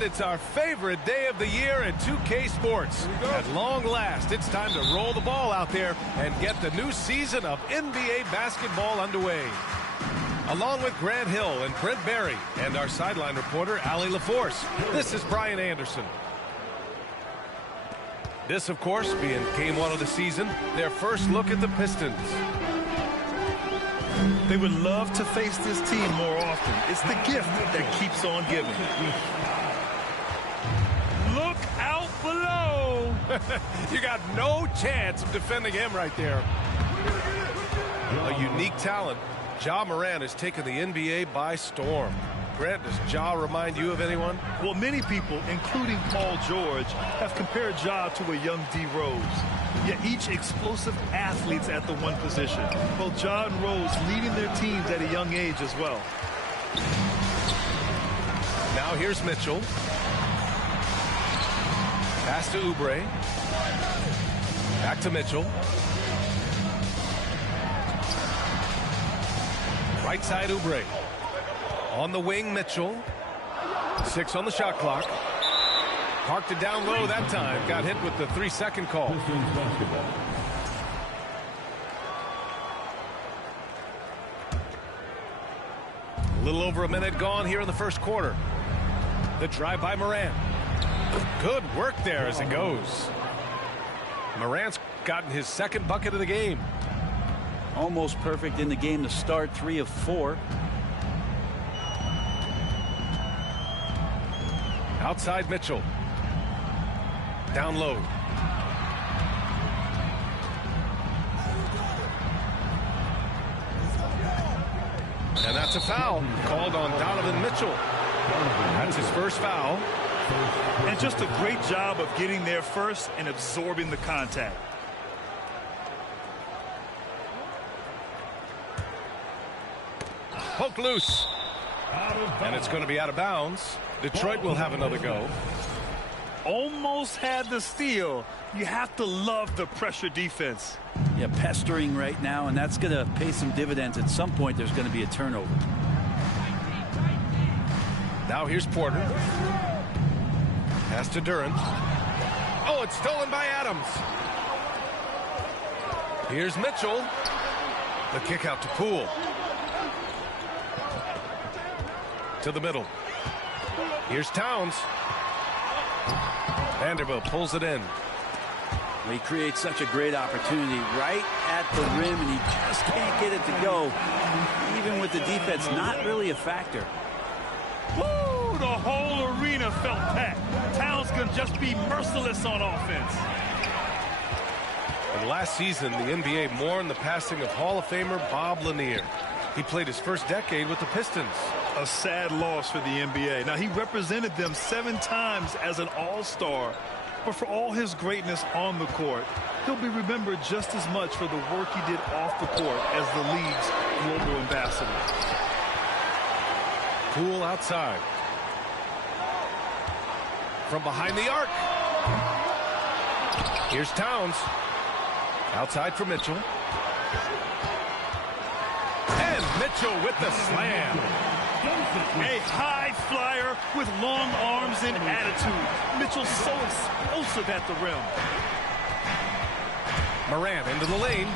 And it's our favorite day of the year in 2K Sports. At long last, it's time to roll the ball out there and get the new season of NBA basketball underway. Along with Grant Hill and Brent Barry and our sideline reporter, Allie LaForce, this is Brian Anderson. This, of course, being game one of the season, their first look at the Pistons. They would love to face this team more often. It's the gift that keeps on giving. Look out below. You got no chance of defending him right there. A unique talent. Ja Morant has taken the NBA by storm. Grant, does Ja remind you of anyone? Well, many people, including Paul George, have compared Ja to a young D. Rose. Yet each explosive athletes at the one position. Both Ja and Rose leading their teams at a young age as well. Now here's Mitchell. Pass to Oubre. Back to Mitchell. Right side Oubre. On the wing, Mitchell. 6 on the shot clock. Parked it down low that time. Got hit with the 3-second call. A little over a minute gone here in the first quarter. The drive by Morant. Good work there as it goes. Morant's gotten his second bucket of the game. Almost perfect in the game to start, 3 of 4. Outside Mitchell. Down low. And that's a foul called on Donovan Mitchell. That's his first foul. And just a great job of getting there first and absorbing the contact. Poked loose. And it's going to be out of bounds. Detroit will have another go. Almost had the steal. You have to love the pressure defense. Yeah, pestering right now, and that's going to pay some dividends. At some point, there's going to be a turnover. Now here's Porter. Pass to Durant. Oh, it's stolen by Adams. Here's Mitchell. The kick out to Poole. To the middle. Here's Towns. Vanderbilt pulls it in. He creates such a great opportunity right at the rim, and he just can't get it to go. Even with the defense, not really a factor. Woo! The whole arena felt packed. Towns can just be merciless on offense. And last season, the NBA mourned the passing of Hall of Famer Bob Lanier. He played his first decade with the Pistons. A sad loss for the NBA. Now, he represented them 7 times as an all-star, but for all his greatness on the court, he'll be remembered just as much for the work he did off the court as the league's global ambassador. Poole outside. From behind the arc. Here's Towns. Outside for Mitchell. And Mitchell with the slam. A high flyer with long arms and attitude. Mitchell's so explosive at the rim. Morant into the lane.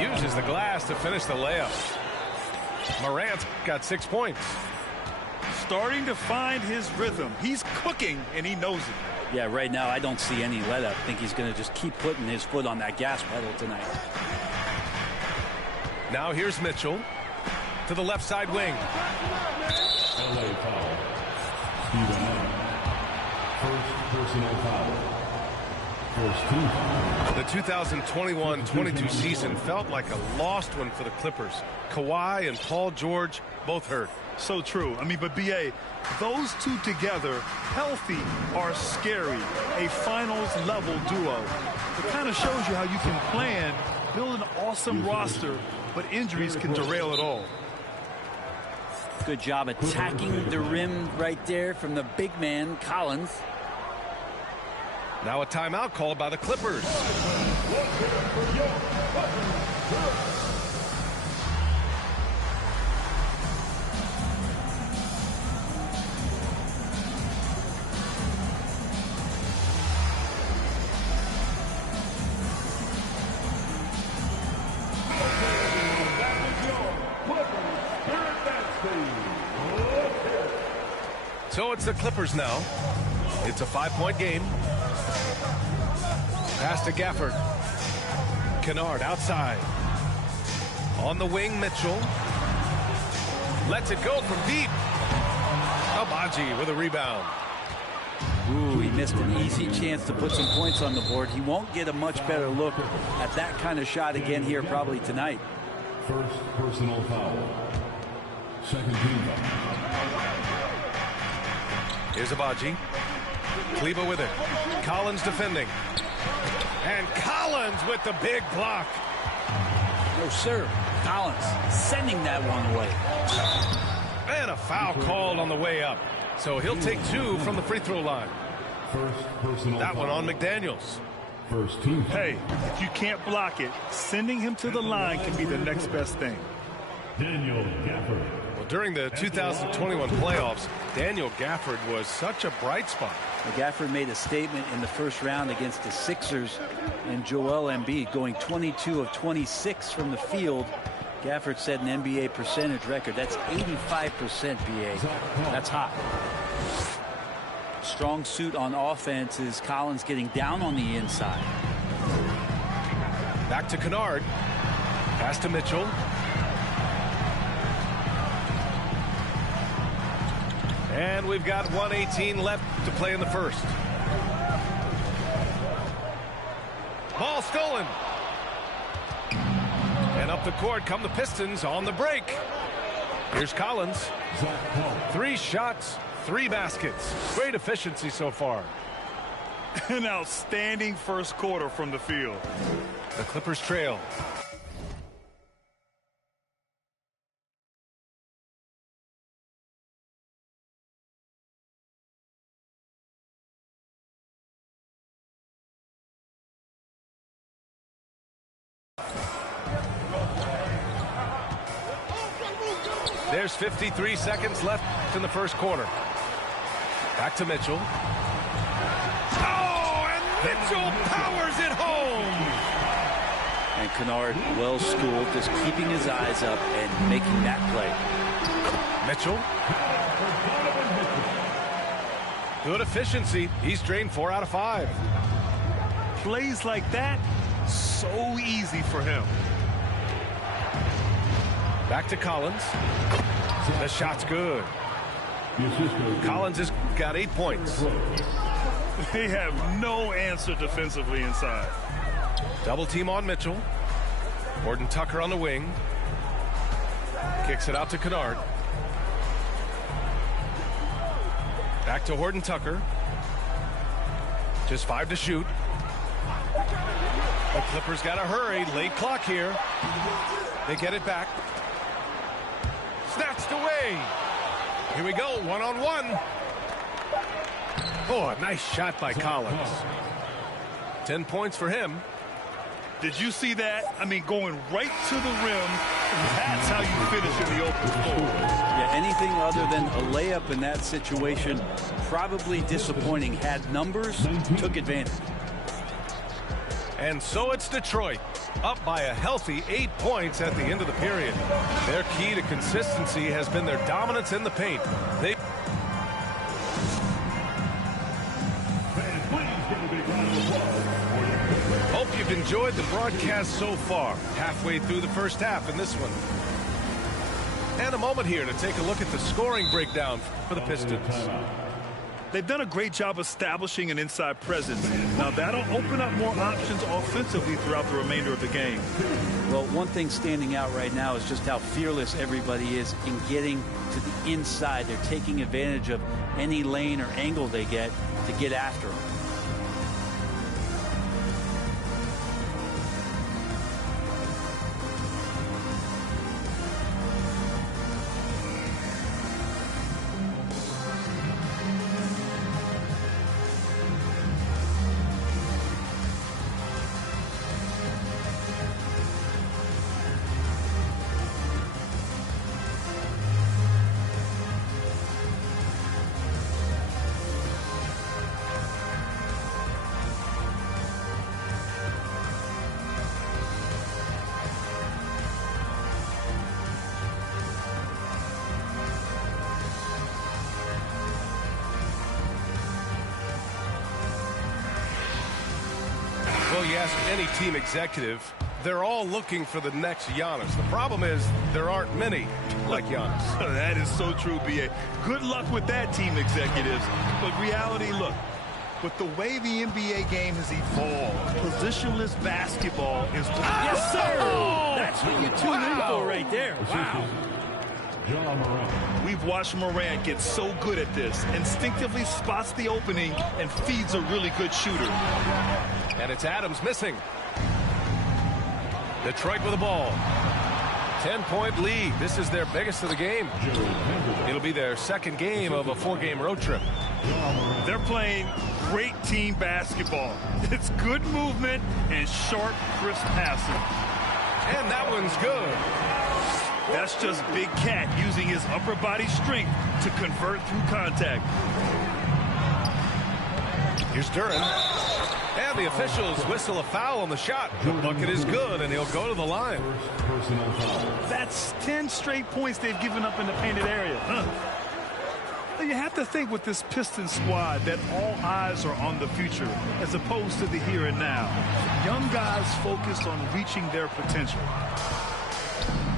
Uses the glass to finish the layup. Morant's got 6 points. Starting to find his rhythm. He's cooking, and he knows it. Yeah, right now I don't see any let up. I think he's going to just keep putting his foot on that gas pedal tonight. Now here's Mitchell to the left side wing. LA foul. Steven Adams. First personal foul. First team. The 2021-22 season felt like a lost one for the Clippers. Kawhi and Paul George both hurt. So true. I mean, but B.A., those two together, healthy, are scary. A finals-level duo. It kind of shows you how you can plan, build an awesome roster, but injuries can derail it all. Good job attacking the rim right there from the big man, Collins. Now a timeout called by the Clippers. So it's the Clippers now. It's a 5-point game. Pass to Gafford. Kennard outside. On the wing, Mitchell. Lets it go from deep. Abaji with a rebound. Ooh, he missed an easy chance to put some points on the board. He won't get a much better look at that kind of shot again here probably tonight. First personal foul. Second team foul. Here's Abaji. Kleba with it. Collins defending. And Collins with the big block. No, sir. Collins sending that one away. And a foul called on the way up. So he'll take 2 from the free throw line. First personal That foul. one on McDaniels. First team foul. Hey, if you can't block it, sending him to the line can be the next best thing. Daniel Gafford. Well, during the 2021 playoffs, Daniel Gafford was such a bright spot. Gafford made a statement in the first round against the Sixers and Joel Embiid, going 22 of 26 from the field. Gafford set an NBA percentage record. That's 85%, BA. That's hot. Strong suit on offense is Collins getting down on the inside. Back to Kennard. Pass to Mitchell. And we've got 1:18 left to play in the first. Ball stolen. And up the court come the Pistons on the break. Here's Collins. 3 shots, 3 baskets. Great efficiency so far. An outstanding first quarter from the field. The Clippers trail. There's 53 seconds left in the first quarter. Back to Mitchell. Oh, and Mitchell powers it home. And Kennard, well schooled, just keeping his eyes up and making that play. Mitchell. Good efficiency. He's drained 4 out of 5. Plays like that, so easy for him. Back to Collins. The shot's good. Collins has got 8 points. They have no answer defensively inside. Double team on Mitchell. Horton Tucker on the wing. Kicks it out to Kennard. Back to Horton Tucker. Just 5 to shoot. The Clippers got to hurry. Late clock here. They get it back. Snatched away. Here we go. 1-on-1. Oh, a nice shot by Collins. 10 points for him. Did you see that? I mean, going right to the rim. That's how you finish in the open floor. Yeah, anything other than a layup in that situation, probably disappointing. Had numbers, took advantage. And so it's Detroit, up by a healthy 8 points at the end of the period. Their key to consistency has been their dominance in the paint. They hope you've enjoyed the broadcast so far. Halfway through the first half in this one. And a moment here to take a look at the scoring breakdown for the Pistons. They've done a great job establishing an inside presence. Now that'll open up more options offensively throughout the remainder of the game. Well, one thing standing out right now is just how fearless everybody is in getting to the inside. They're taking advantage of any lane or angle they get to get after them. know, you ask any team executive, they're all looking for the next Giannis. The problem is there aren't many like Giannis. That is so true, B.A. Good luck with that, team executives. But reality, look, with the way the NBA game has evolved, positionless basketball is... Yes, sir! Oh! That's what you tune in for right there. Wow. John Morant. We've watched Morant get so good at this, instinctively spots the opening and feeds a really good shooter. And it's Adams missing. Detroit with the ball. 10-point lead. This is their biggest of the game. It'll be their second game of a 4-game road trip. They're playing great team basketball. It's good movement and sharp, crisp passing. And that one's good. That's just Big Cat using his upper body strength to convert through contact. Here's Duran. And the officials whistle a foul on the shot. The bucket is good, and he'll go to the line. First personal foul. That's 10 straight points they've given up in the painted area. You have to think with this Pistons squad that all eyes are on the future as opposed to the here and now. Young guys focused on reaching their potential.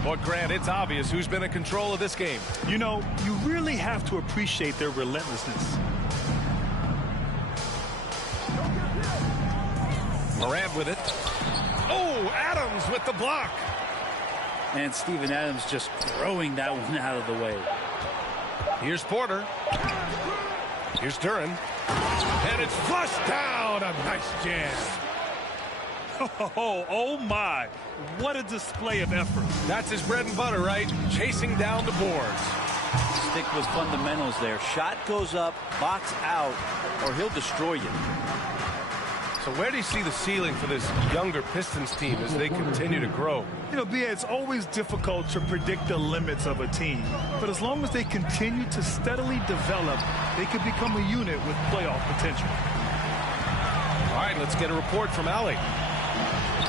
But Grant, it's obvious who's been in control of this game. You know, you really have to appreciate their relentlessness. Morant with it. Oh, Adams with the block. And Steven Adams just throwing that one out of the way. Here's Porter. Here's Duran. And it's flushed down. A nice jam. Oh my. What a display of effort. That's his bread and butter, right? Chasing down the boards. Stick with fundamentals there. Shot goes up, box out, or he'll destroy you. So where do you see the ceiling for this younger Pistons team as they continue to grow? You know, B.A., it's always difficult to predict the limits of a team. But as long as they continue to steadily develop, they could become a unit with playoff potential. All right, let's get a report from Allie.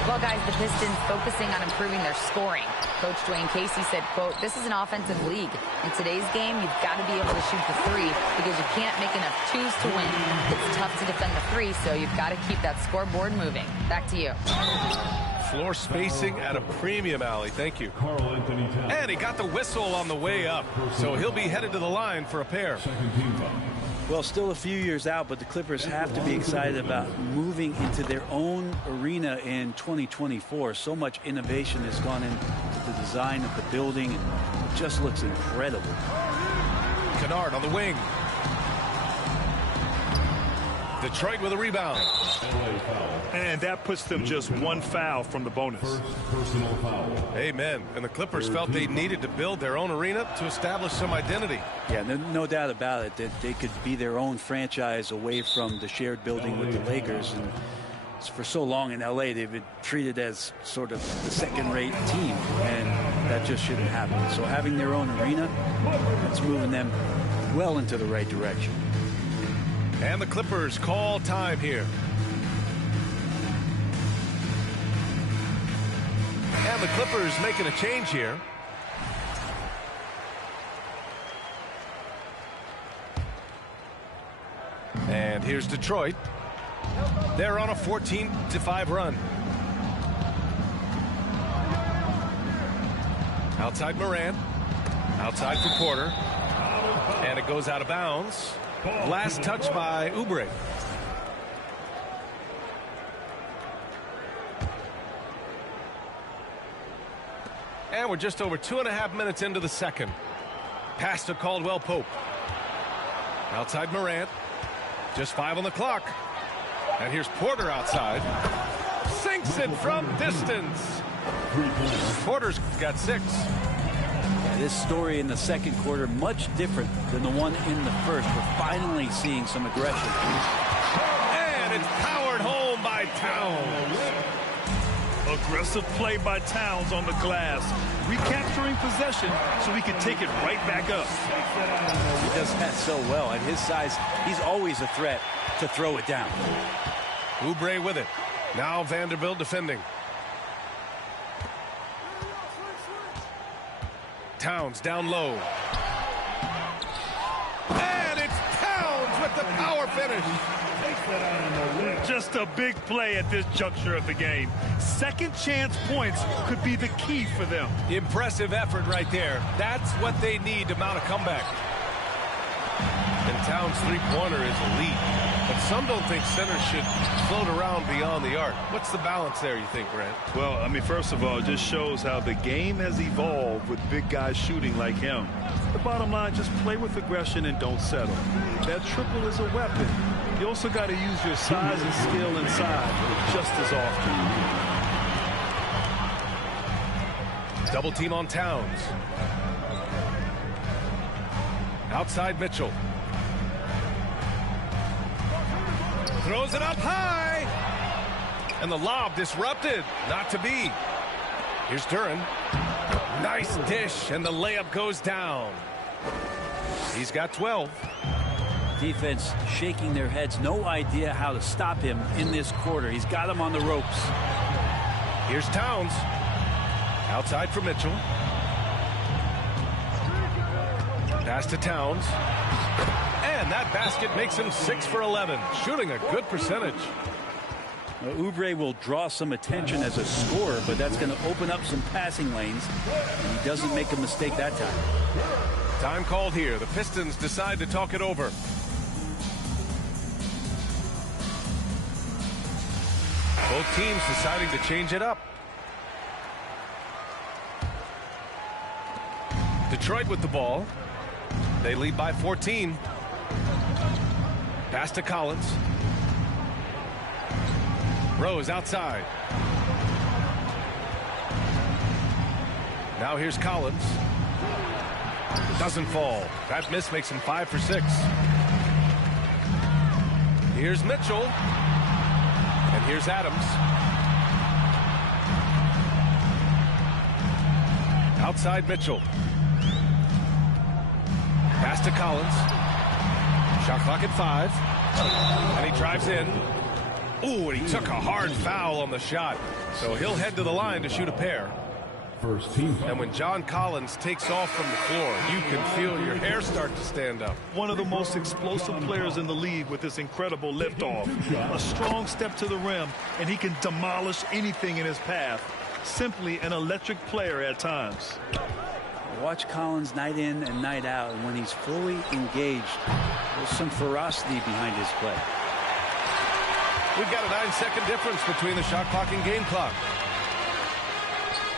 Well, guys, the Pistons focusing on improving their scoring. Coach Dwayne Casey said, quote, "This is an offensive league. In today's game, you've got to be able to shoot the three because you can't make enough twos to win. It's tough to defend the three, so you've got to keep that scoreboard moving." Back to you. Floor spacing at a premium, Allie. Thank you. Carl Anthony Towns. And he got the whistle on the way up, so he'll be headed to the line for a pair. Second team foul. Well, still a few years out, but the Clippers have to be excited about moving into their own arena in 2024. So much innovation has gone into the design of the building, and it just looks incredible. Kennard on the wing. Detroit with a rebound. LA foul. And that puts them just one foul from the bonus. First personal foul. Amen. And the Clippers felt they needed to build their own arena to establish some identity. Yeah, no doubt about it that they could be their own franchise away from the shared building with the Lakers. And for so long in LA, they've been treated as sort of the second-rate team, and that just shouldn't happen. So having their own arena, that's moving them well into the right direction. And the Clippers call time here. And the Clippers making a change here. And here's Detroit. They're on a 14-5 run. Outside Morant. Outside for Porter. And it goes out of bounds. Last touch by Oubre. And we're just over 2.5 minutes into the second. Pass to Caldwell Pope. Outside Morant. Just 5 on the clock. And here's Porter outside. Sinks it from distance. Porter's got 6. This story in the second quarter, much different than the one in the first. We're finally seeing some aggression. And it's powered home by Towns. Aggressive play by Towns on the glass, recapturing possession so he can take it right back up. He does that so well. At his size, he's always a threat to throw it down. Oubre with it. Now Vanderbilt defending. Towns down low. And it's Towns with the power finish. Just a big play at this juncture of the game. Second chance points could be the key for them. Impressive effort right there. That's what they need to mount a comeback. And Towns' three-pointer is elite. But some don't think centers should float around beyond the arc. What's the balance there, you think, Grant? Well, I mean, first of all, it just shows how the game has evolved with big guys shooting like him. The bottom line, just play with aggression and don't settle. That triple is a weapon. You also got to use your size and skill inside just as often. Double team on Towns. Outside Mitchell. Throws it up high. And the lob disrupted. Not to be. Here's Duran. Nice dish, and the layup goes down. He's got 12. Defense shaking their heads. No idea how to stop him in this quarter. He's got him on the ropes. Here's Towns. Outside for Mitchell. Pass to Towns. And that basket makes him 6 for 11. Shooting a good percentage. Oubre will draw some attention as a scorer, but that's going to open up some passing lanes. And he doesn't make a mistake that time. Time called here. The Pistons decide to talk it over. Both teams deciding to change it up. Detroit with the ball. They lead by 14. Pass to Collins. Rose outside. Now here's Collins. Doesn't fall. That miss makes him 5 for 6. Here's Mitchell. And here's Adams. Outside Mitchell. Pass to Collins. Shot clock at 5. And he drives in. Ooh, and he took a hard foul on the shot. So he'll head to the line to shoot a pair. First team foul. And when John Collins takes off from the floor, you can feel your hair start to stand up. One of the most explosive players in the league with this incredible liftoff. A strong step to the rim, and he can demolish anything in his path. Simply an electric player at times. Watch Collins night in and night out, and when he's fully engaged, there's some ferocity behind his play. We've got a 9-second difference between the shot clock and game clock.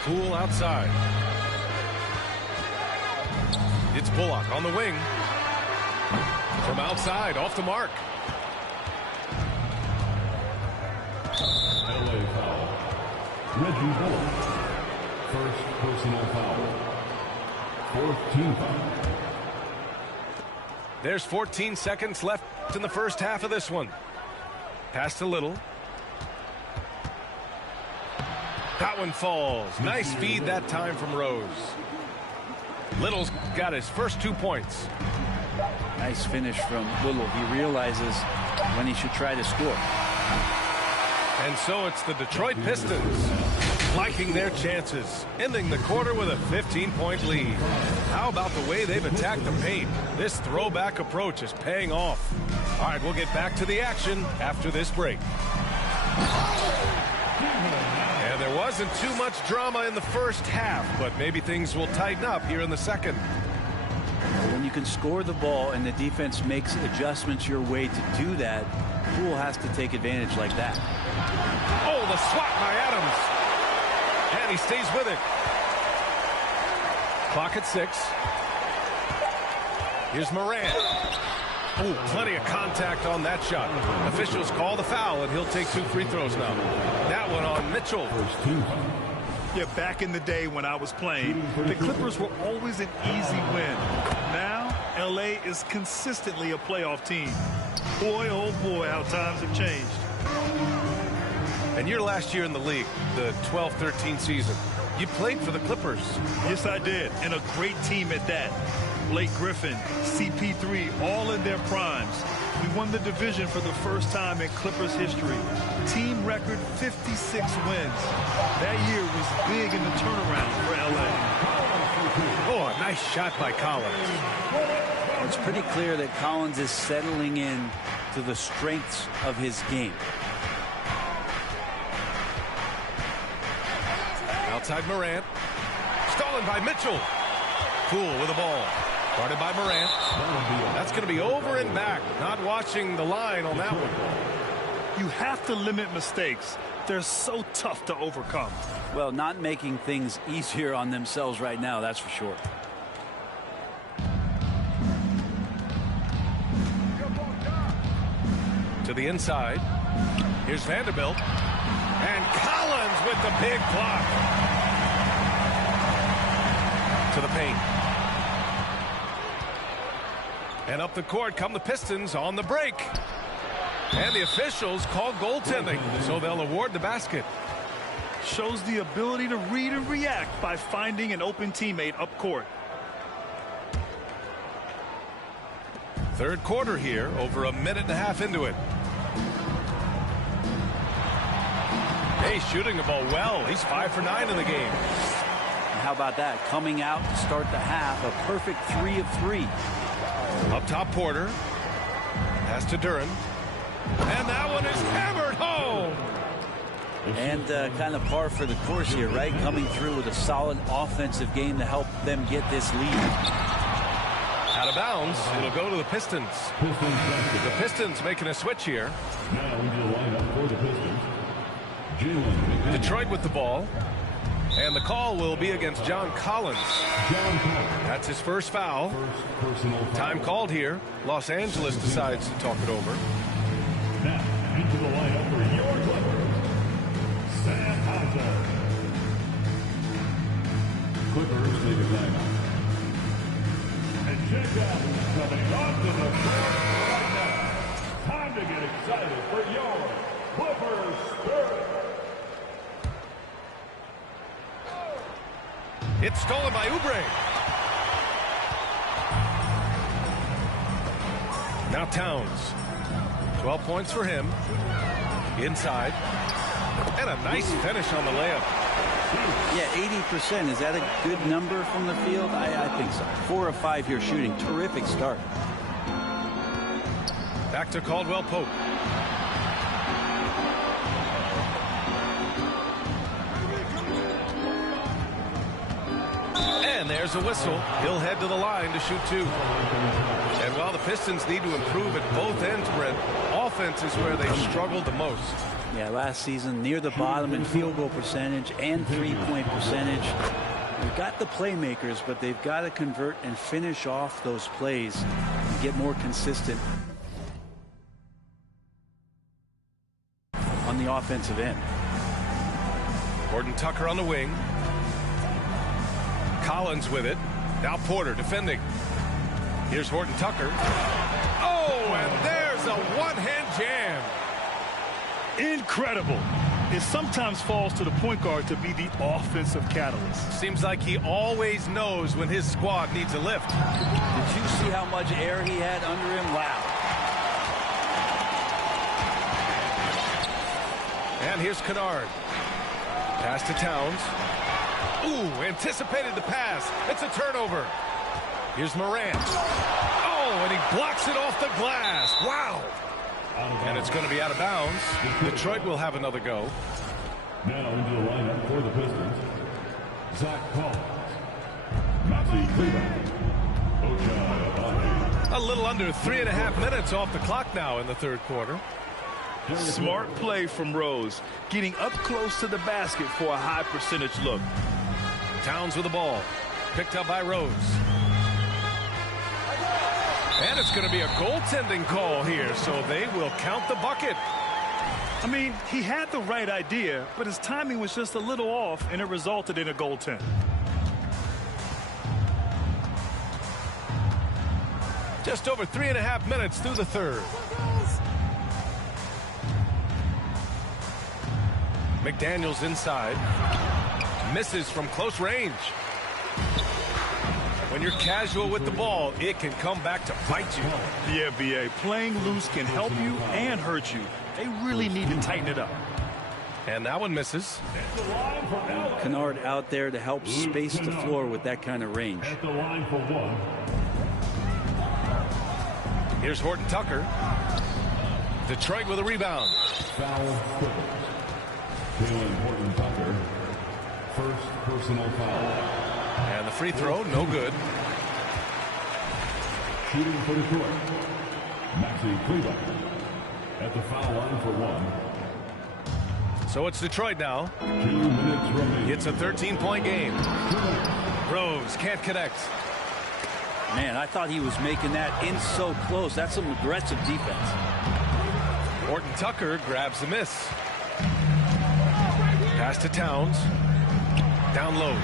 Poole outside. It's Bullock on the wing. From outside, off the mark. LA foul. Reggie Bullock. First personal foul. Fourth team foul. There's 14 seconds left in the first half of this one. Pass to Little. That one falls. Nice feed that time from Rose. Little's got his first 2 points. Nice finish from Little. He realizes when he should try to score. And so it's the Detroit Pistons liking their chances, ending the quarter with a 15-point lead. How about the way they've attacked the paint? This throwback approach is paying off. All right, we'll get back to the action after this break. And there wasn't too much drama in the first half, but maybe things will tighten up here in the second. When you can score the ball and the defense makes adjustments your way to do that, Poole has to take advantage like that. Oh, the swat by Adams. And he stays with it. Clock at 6. Here's Morant. Oh, plenty of contact on that shot. Officials call the foul, and he'll take 2 free throws now. That one on Mitchell. First team foul. Yeah, back in the day when I was playing, the Clippers were always an easy win. Now, LA is consistently a playoff team. Boy, oh boy, how times have changed. And your last year in the league, the 12-13 season, you played for the Clippers. Yes, I did, and a great team at that. Blake Griffin, CP3, all in their primes. We won the division for the first time in Clippers history. Team record 56 wins. That year was big in the turnaround for LA. Oh, a nice shot by Collins. It's pretty clear that Collins is settling in to the strengths of his game. Outside Morant. Stolen by Mitchell. Poole with the ball. Guarded by Morant. That's going to be over and back. Not watching the line on that one. You have to limit mistakes. They're so tough to overcome. Well, not making things easier on themselves right now, that's for sure. To the inside. Here's Vanderbilt. And Collins with the big block. To the paint. And up the court come the Pistons on the break. And the officials call goaltending, so they'll award the basket. Shows the ability to read and react by finding an open teammate up court. Third quarter here, over a minute and a half into it. Hey, shooting the ball well. He's 5 for 9 in the game. And how about that? Coming out to start the half, a perfect 3 of 3. Up top, Porter. Pass to Duren. And that one is hammered home. And kind of par for the course here, right? Coming through with a solid offensive game to help them get this lead. Out of bounds. It'll go to the Pistons. The Pistons making a switch here. Now into the lineup for the Pistons. Detroit with the ball. And the call will be against John Collins. That's his first foul. Time called here. Los Angeles decides to talk it over. Now into the lineup for your Clippers, Sam Hauser. Clippers make a timeout. And check out who's coming onto the court right now. Time to get excited for your Clippers Spirit. It's stolen by Oubre. Now Towns. 12 points for him. Inside. And a nice finish on the layup. Yeah, 80%. Is that a good number from the field? I think so. 4 of 5 here shooting. Terrific start. Back to Caldwell Pope. And there's a whistle. He'll head to the line to shoot 2. And while the Pistons need to improve at both ends, Brent, offense is where they've struggled the most. Yeah, last season near the bottom in field goal percentage and three-point percentage. They've got the playmakers, but they've got to convert and finish off those plays and get more consistent on the offensive end. Horton Tucker on the wing. Collins with it. Now Porter defending. Here's Horton Tucker. Oh, and there's a one-hand jam. Incredible. It sometimes falls to the point guard to be the offensive catalyst. Seems like he always knows when his squad needs a lift. Did you see how much air he had under him? Wow. And here's Kennard. Pass to Towns. Ooh, anticipated the pass. It's a turnover. Here's Morant. Oh, and he blocks it off the glass. Wow. And it's going to be out of bounds. Detroit will have another go. Now into the lineup for the Pistons, Zach Collins, Matthew Cleveland, Ochai Agbaji. A little under 3.5 minutes off the clock now in the third quarter. Smart play from Rose, getting up close to the basket for a high percentage look. Towns with the ball. Picked up by Rose. And it's going to be a goaltending call here, so they will count the bucket. I mean, he had the right idea, but his timing was just a little off, and it resulted in a goaltend. Just over 3.5 minutes through the third. McDaniels inside. Misses from close range. When you're casual with the ball, it can come back to bite you. The NBA, playing loose can help you and hurt you. They really need to tighten it up. And that one misses. Kennard out there to help space the floor with that kind of range. At the line for one. Here's Horton Tucker. Detroit with a rebound. Foul Clippers. Taylor Horton Tucker. First personal foul. And the free throw, no good. Shooting for Detroit, Maxi Kleber at the foul line for one. So it's Detroit now. 2 minutes remaining. It's a 13-point game. Rose can't connect. Man, I thought he was making that in so close. That's some aggressive defense. Horton Tucker grabs the miss. Pass to Towns. Down low.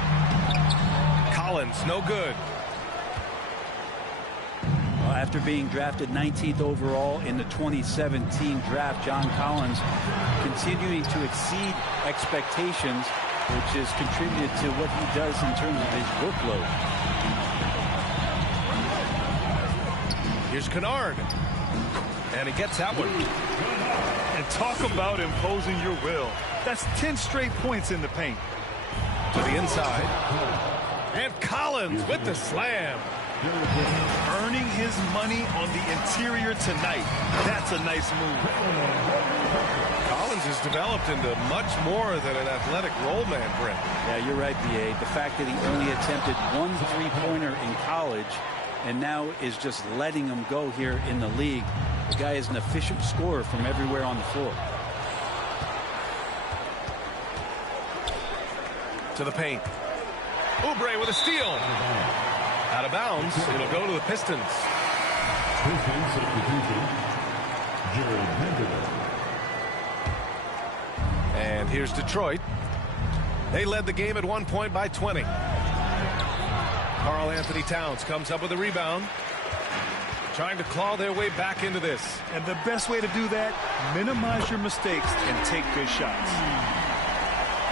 Collins, no good. After being drafted 19th overall in the 2017 draft, John Collins continuing to exceed expectations, which has contributed to what he does in terms of his workload. Here's Kennard. And he gets that one. And talk about imposing your will. That's 10 straight points in the paint. To the inside. And Collins with the slam. Earning his money on the interior tonight. That's a nice move. Collins has developed into much more than an athletic roll man, Brent. Yeah, you're right, B.A. The fact that he only attempted 1 3-pointer in college and now is just letting him go here in the league. The guy is an efficient scorer from everywhere on the floor. To the paint. Oubre with a steal. Out of bounds. It'll go to the Pistons. Pistons substitution, Jared Vanderbilt. And here's Detroit. They led the game at one point by 20. Karl Anthony Towns comes up with a rebound. Trying to claw their way back into this. And the best way to do that, minimize your mistakes and take good shots.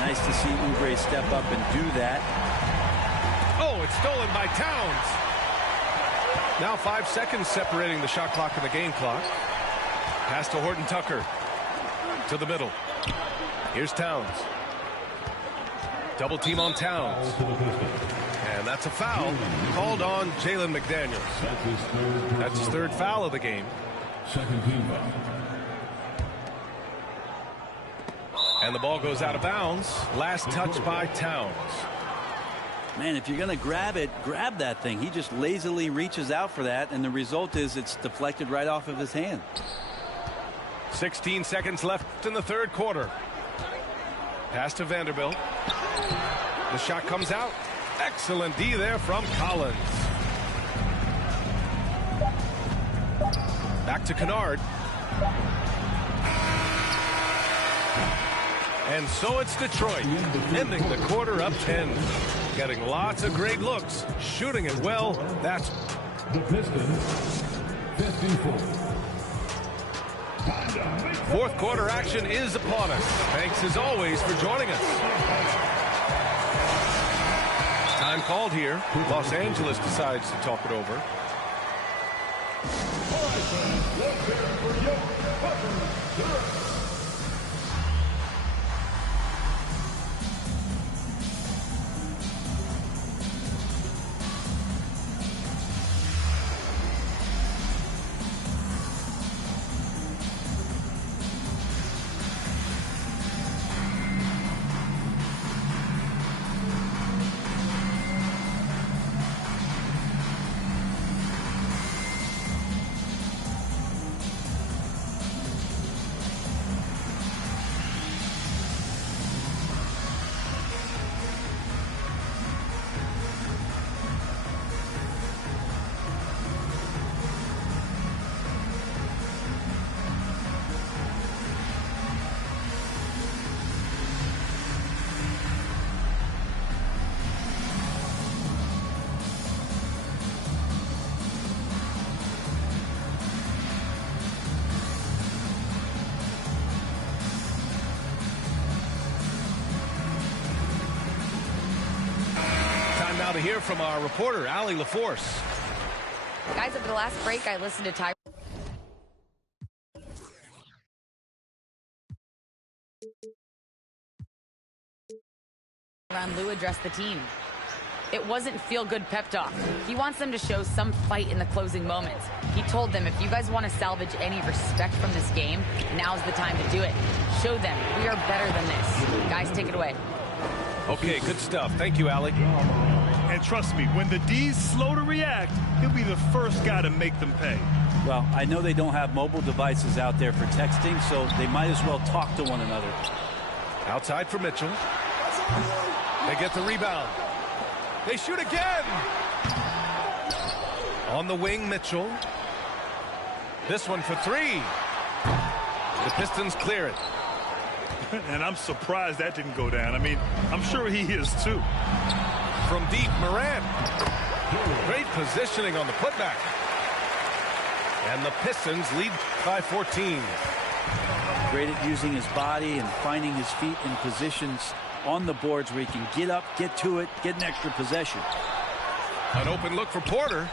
Nice to see Oubre step up and do that. Oh, it's stolen by Towns. Now 5 seconds separating the shot clock and the game clock. Pass to Horton Tucker. To the middle. Here's Towns. Double team on Towns. And that's a foul called on Jalen McDaniels. That's his third foul of the game. Second team foul. And the ball goes out of bounds. Last touch by Towns. Man, if you're going to grab it, grab that thing. He just lazily reaches out for that, and the result is it's deflected right off of his hand. 16 seconds left in the third quarter. Pass to Vanderbilt. The shot comes out. Excellent D there from Collins. Back to Kennard. And so it's Detroit, ending the quarter up 10. Getting lots of great looks, shooting it well. That's The Pistons 54. fourth quarter action is upon us. Thanks as always for joining us. Time called here. Los Angeles decides to talk it over. Now to hear from our reporter, Allie LaForce. Guys, over the last break, I listened to Ty. Lou addressed the team. It wasn't feel-good pep talk. He wants them to show some fight in the closing moments. He told them, if you guys want to salvage any respect from this game, now's the time to do it. Show them we are better than this. Guys, take it away. Okay, good stuff. Thank you, Allie. And trust me, when the D's slow to react, he'll be the first guy to make them pay. Well, I know they don't have mobile devices out there for texting, so they might as well talk to one another. Outside for Mitchell. They get the rebound. They shoot again. On the wing, Mitchell. This one for three. The Pistons clear it. And I'm surprised that didn't go down. I mean, I'm sure he is too. From deep, Morant. Great positioning on the putback. And the Pistons lead by 14. Great at using his body and finding his feet in positions on the boards where he can get up, get to it, get an extra possession. An open look for Porter.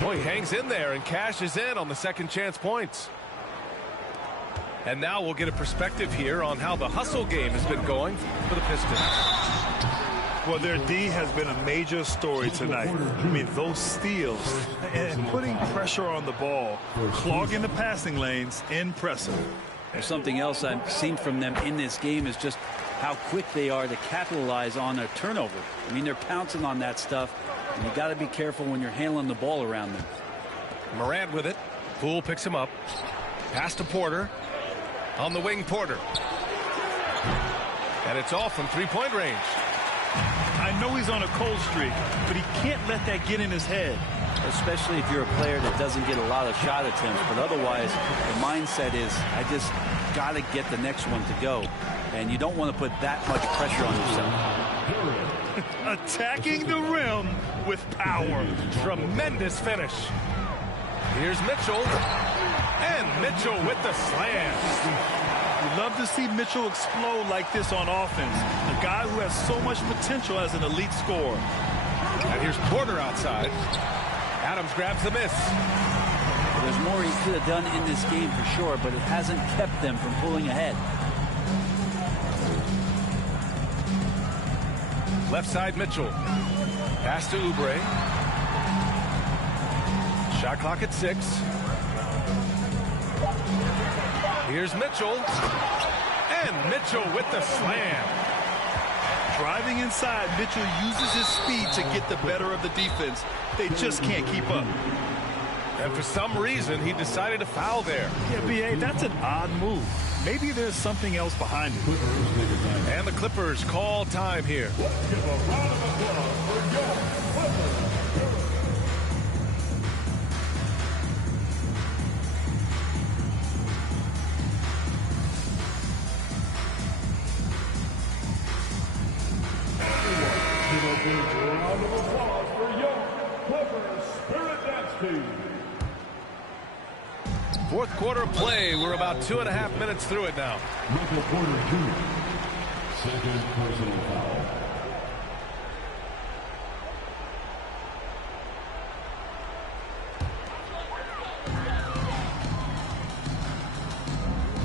Boy, he hangs in there and cashes in on the second chance points. And now we'll get a perspective here on how the hustle game has been going for the Pistons. Well, their D has been a major story tonight. I mean, those steals and putting pressure on the ball, clogging the passing lanes, impressive. There's something else I've seen from them in this game is just how quick they are to capitalize on a turnover. I mean, they're pouncing on that stuff, and you got to be careful when you're handling the ball around them. Morant with it. Poole picks him up. Pass to Porter. On the wing, Porter. And it's off from three-point range. I know he's on a cold streak, but he can't let that get in his head. Especially if you're a player that doesn't get a lot of shot attempts. But otherwise, the mindset is, I just got to get the next one to go. And you don't want to put that much pressure on yourself. Attacking the rim with power. Tremendous finish. Here's Mitchell. And Mitchell with the slam. We love to see Mitchell explode like this on offense. A guy who has so much potential as an elite scorer. And here's Porter outside. Adams grabs the miss. There's more he could have done in this game for sure, but it hasn't kept them from pulling ahead. Left side, Mitchell. Pass to Oubre. Shot clock at 6. Here's Mitchell. And Mitchell with the slam. Driving inside, Mitchell uses his speed to get the better of the defense. They just can't keep up. And for some reason, he decided to foul there. Yeah, B.A., that's an odd move. Maybe there's something else behind it. And the Clippers call time here. Give a round of applause for your Clippers. Round of applause for your Clippers Spirit Dance Team. Fourth quarter play. We're about 2.5 minutes through it now. Michael Porter Jr. Second personal foul.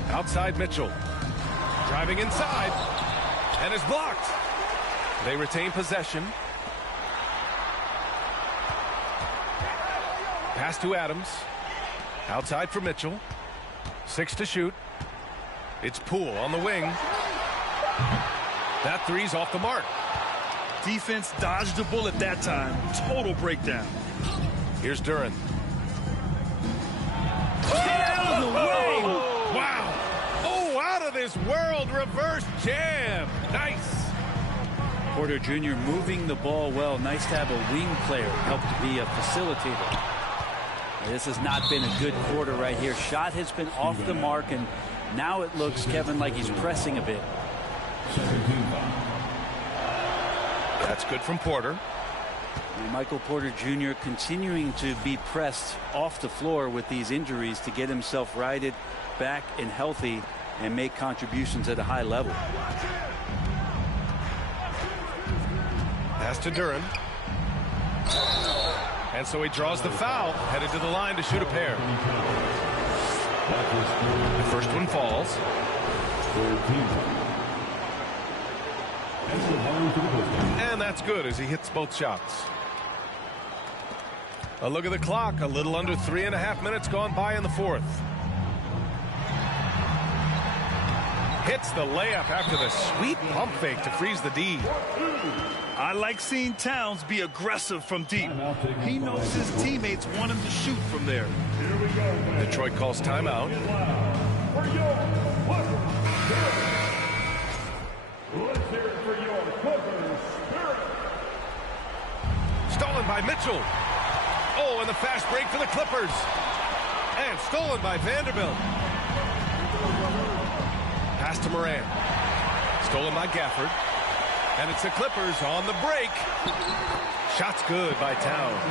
Outside Mitchell. Driving inside. And is blocked. They retain possession. Pass to Adams. Outside for Mitchell. 6 to shoot. It's Poole on the wing. That three's off the mark. Defense dodged a bullet that time. Total breakdown. Here's Duren. Stay out of the way! Wow. Oh, out of this world reverse jam. Nice. Porter Jr. moving the ball well. Nice to have a wing player help to be a facilitator. This has not been a good quarter right here. Shot has been off the mark, and now it looks, Kevin, like he's pressing a bit. That's good from Porter. And Michael Porter Jr. continuing to be pressed off the floor with these injuries to get himself righted back and healthy and make contributions at a high level. Pass to Duren. And so he draws the foul, headed to the line to shoot a pair. The first one falls. And that's good as he hits both shots. A look at the clock. A little under 3.5 minutes gone by in the fourth. Hits the layup after the sweet pump fake to freeze the D. I like seeing Towns be aggressive from deep. He knows his teammates want him to shoot from there. Detroit calls timeout. Let's hear it for your Clippers Spirit. Stolen by Mitchell. Oh, and the fast break for the Clippers. And stolen by Vanderbilt. Pass to Moran. Stolen by Gafford. And it's the Clippers on the break. Shot's good by Towns.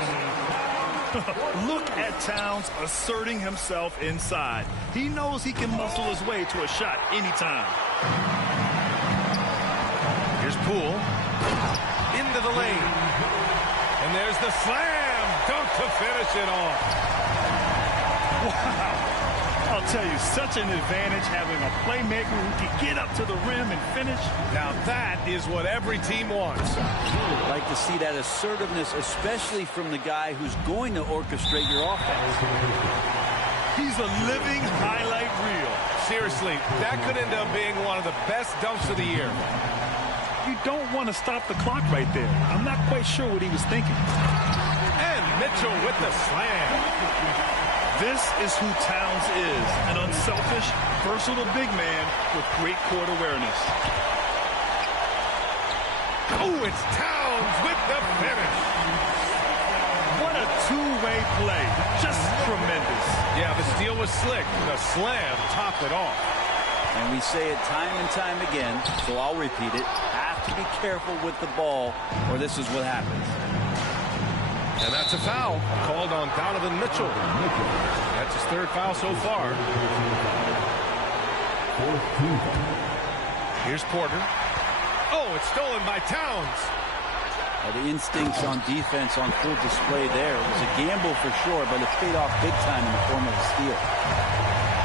Look at Towns asserting himself inside. He knows he can muscle his way to a shot anytime. Here's Poole. Into the lane. And there's the slam dunk to finish it off. Wow. I'll tell you, such an advantage having a playmaker who can get up to the rim and finish. Now that is what every team wants. Like to see that assertiveness, especially from the guy who's going to orchestrate your offense. He's a living highlight reel. Seriously, that could end up being one of the best dunks of the year. You don't want to stop the clock right there. I'm not quite sure what he was thinking. And Mitchell with the slam. This is who Towns is, an unselfish, versatile big man with great court awareness. Oh, it's Towns with the finish. What a two-way play. Just tremendous. Yeah, the steal was slick. The slam topped it off. And we say it time and time again, so I'll repeat it. Have to be careful with the ball, or this is what happens. And that's a foul called on Donovan Mitchell. That's his third foul so far. Here's Porter. Oh, it's stolen by Towns. The instincts on defense on full display there. It was a gamble for sure, but it paid off big time in the form of a steal.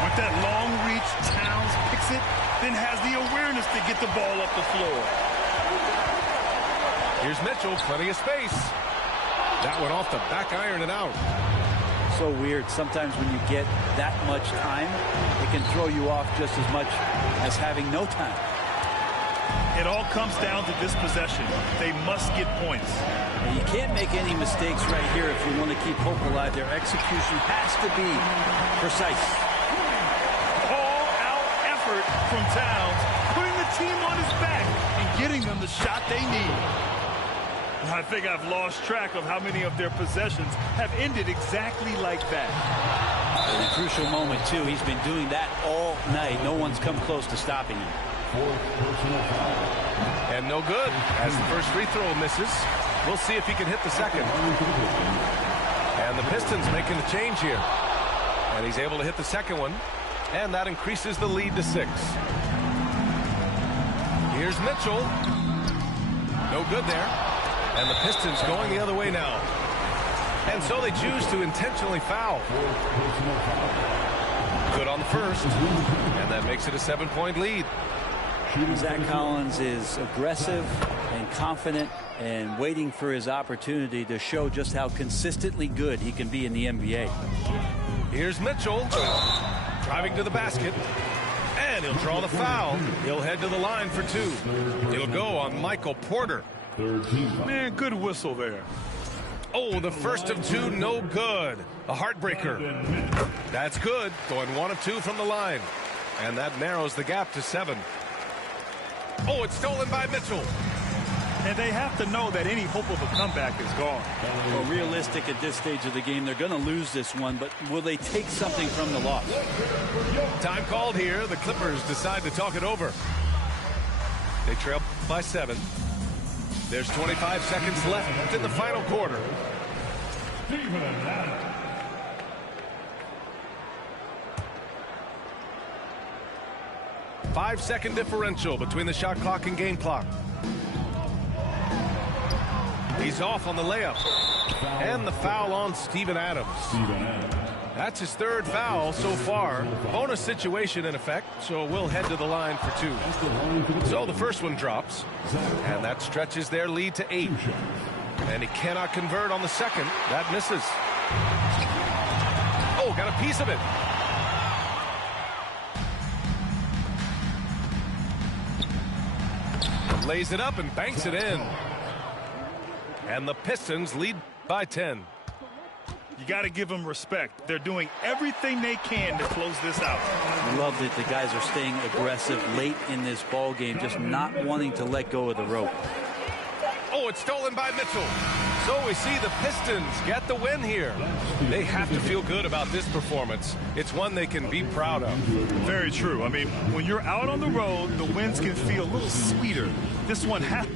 With that long reach, Towns picks it, then has the awareness to get the ball up the floor. Here's Mitchell, plenty of space. That went off the back iron and out. So weird. Sometimes when you get that much time, it can throw you off just as much as having no time. It all comes down to this possession. They must get points. And you can't make any mistakes right here if you want to keep hope alive. Their execution has to be precise. All-out effort from Towns, putting the team on his back and getting them the shot they need. I think I've lost track of how many of their possessions have ended exactly like that. In a crucial moment, too. He's been doing that all night. No one's come close to stopping him. And no good as the first free throw misses. We'll see if he can hit the second. And the Pistons making the change here. And he's able to hit the second one. And that increases the lead to 6. Here's Mitchell. No good there. And the Pistons going the other way now. And so they choose to intentionally foul. Good on the first. And that makes it a 7-point lead. Zach Collins is aggressive and confident and waiting for his opportunity to show just how consistently good he can be in the NBA. Here's Mitchell. Driving to the basket. And he'll draw the foul. He'll head to the line for 2. It'll go on Michael Porter. Man, good whistle there. Oh, the first of 2, no good. A heartbreaker. That's good. Going 1 of 2 from the line. And that narrows the gap to 7. Oh, it's stolen by Mitchell. And they have to know that any hope of a comeback is gone. Well, realistic at this stage of the game, they're going to lose this one, but will they take something from the loss? Time called here. The Clippers decide to talk it over. They trail by 7. There's 25 seconds left in the final quarter. 5-second differential between the shot clock and game clock. He's off on the layup. And the foul on Steven Adams. That's his third foul so far. Bonus situation in effect, so we'll head to the line for 2. So the first one drops. And that stretches their lead to 8. And he cannot convert on the second. That misses. Oh, got a piece of it. lays it up and banks it in. And the Pistons lead by 10. You got to give them respect. They're doing everything they can to close this out. Love that the guys are staying aggressive late in this ball game, just not wanting to let go of the rope. Oh, it's stolen by Mitchell. So we see the Pistons get the win here. They have to feel good about this performance. It's one they can be proud of. Very true. I mean, when you're out on the road, the wins can feel a little sweeter. This one has